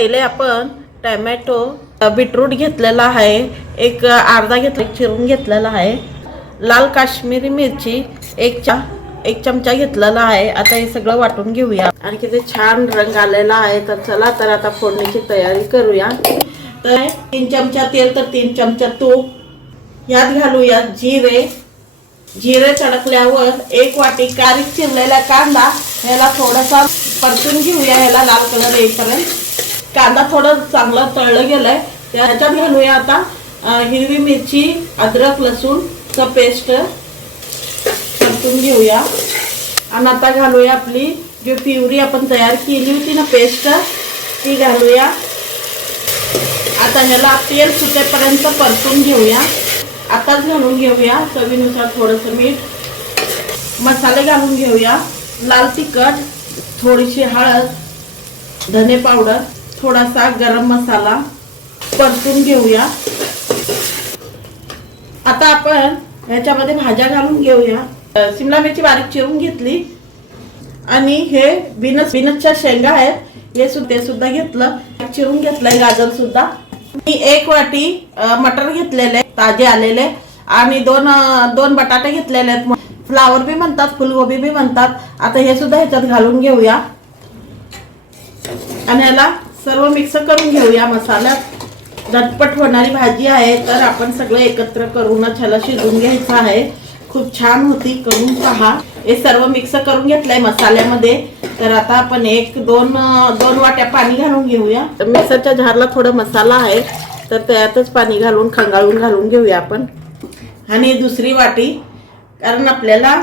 पहिले आपण tomato beetroot घेतलेला आहे, एक अर्धा घेतला चिरून घेतलेला आहे, लाल काश्मीरी मिरची एक चमचा घेतलेला आहे। आता हे सगळं वाटून घेऊया आणि किती छान रंग आलेला आहे। तर चला तर आता फोडणीची तयारी करूया। तर 3 चमचा तेल तर 3 चमचा तूप यात घालूया जिरे तडकल्यावर 1 वाटी बारीक चिरलेला कांदा याला थोडासा परतून घेऊया, याला लाल कलर येईपर्यंत। कांदा थोडं चांगलं तळलं गेलंय त्याच्यात घालूया आता हिरवी मिरची अद्रक लसूण चा पेस्ट परतून घेऊया आणि आता घालूया आपली जी प्युरी आपण तयार केली होती ना पेस्ट ती घालूया। आता ह्याला तेल सुटेपर्यंत परतून घेऊया। आताच घालून घेऊया चवीनुसार थोडंसं मीठ, मसाले घालून घेऊया, लाल तिखट, थोडीशी हळद, धने पावडर, थोडासा गरम मसाला परतून घेऊया। आता आपण ह्याच्यामध्ये भाज्या घालून घेऊया। शिमला मिरची बारीक चिरून घेतली आणि हे बीनसच्या शेंगा आहेत, हे सुद्धा घेतलं, चिरून घेतलंय, गाजर सुद्धा। मी 1 वाटी मटर घेतलेले ताजे आलेले आणि दोन बटाटे घेतलेले आहेत, फ्लावर बी म्हणतात, फुलगोबी बी म्हणतात। आता हे सुद्धा ह्याच्यात घालून घेऊया आणि याला सर्व मिक्स करून घेऊया मसाल्यात। झटपट होणारी भाजी आहे तर आपण सगळं एकत्र करूनच ह्याला शिजवून घ्यायचं आहे। खूप छान होती, करून पहा। हे सर्व मिक्स करून घेतलंय मसाल्यामध्ये। तर आता आपण 2 वाट्या पाणी घालून घेऊया। मिक्सरच्या झारला थोडा मसाला आहे तर त्यातच पाणी घालून खंगाळून घालून घेऊया आपण। आणि दुसरी वाटी, कारण आपल्याला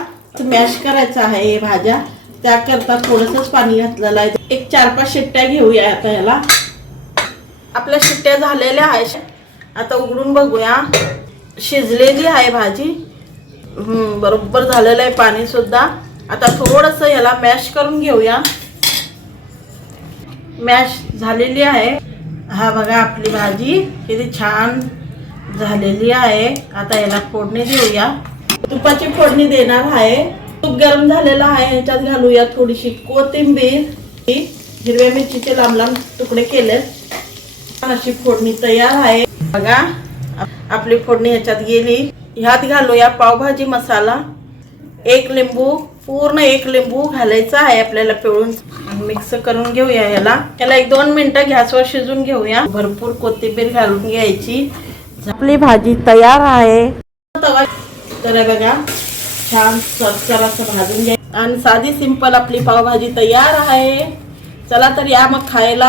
मॅश करायचं आहे हे भाज्या, त्याकरता थोडंसंच पाणी घातलेलं आहे। एक 4-5 शिट्ट्या घेऊया आता ह्याला। आपल्या शिट्ट्या झालेल्या आहेत, आता उघडून बघूया। शिजलेली आहे भाजी, बरोबर झालेलं आहे पाणी सुद्धा। आता थोडंसं ह्याला मॅश करून घेऊया। मॅश झालेली आहे, हा बघा आपली भाजी किती छान झालेली आहे। आता याला फोडणी देऊया, तुपाची फोडणी देणार आहे। तूप गरम झालेला आहे, ह्याच्यात घालूया थोडीशी कोथिंबीर, हिरव्या मिरचीचे लांब लांब तुकडे केले, अशी फोडणी तयार आहे। बघा आपली फोडणी ह्याच्यात गेली। ह्यात घालूया पावभाजी मसाला, 1 लिंबू, पूर्ण 1 लिंबू घालायचा आहे आपल्याला पिळून, मिक्स करून घेऊया ह्याला। 1-2 मिनिटं गॅसवर शिजून घेऊया। भरपूर कोथिंबीर घालून घ्यायची। आपली भाजी तयार आहे। तर बघा छान सरसर भाजून घ्या आणि साधी सिंपल आपली पावभाजी तयार आहे। चला तर या मग खायला।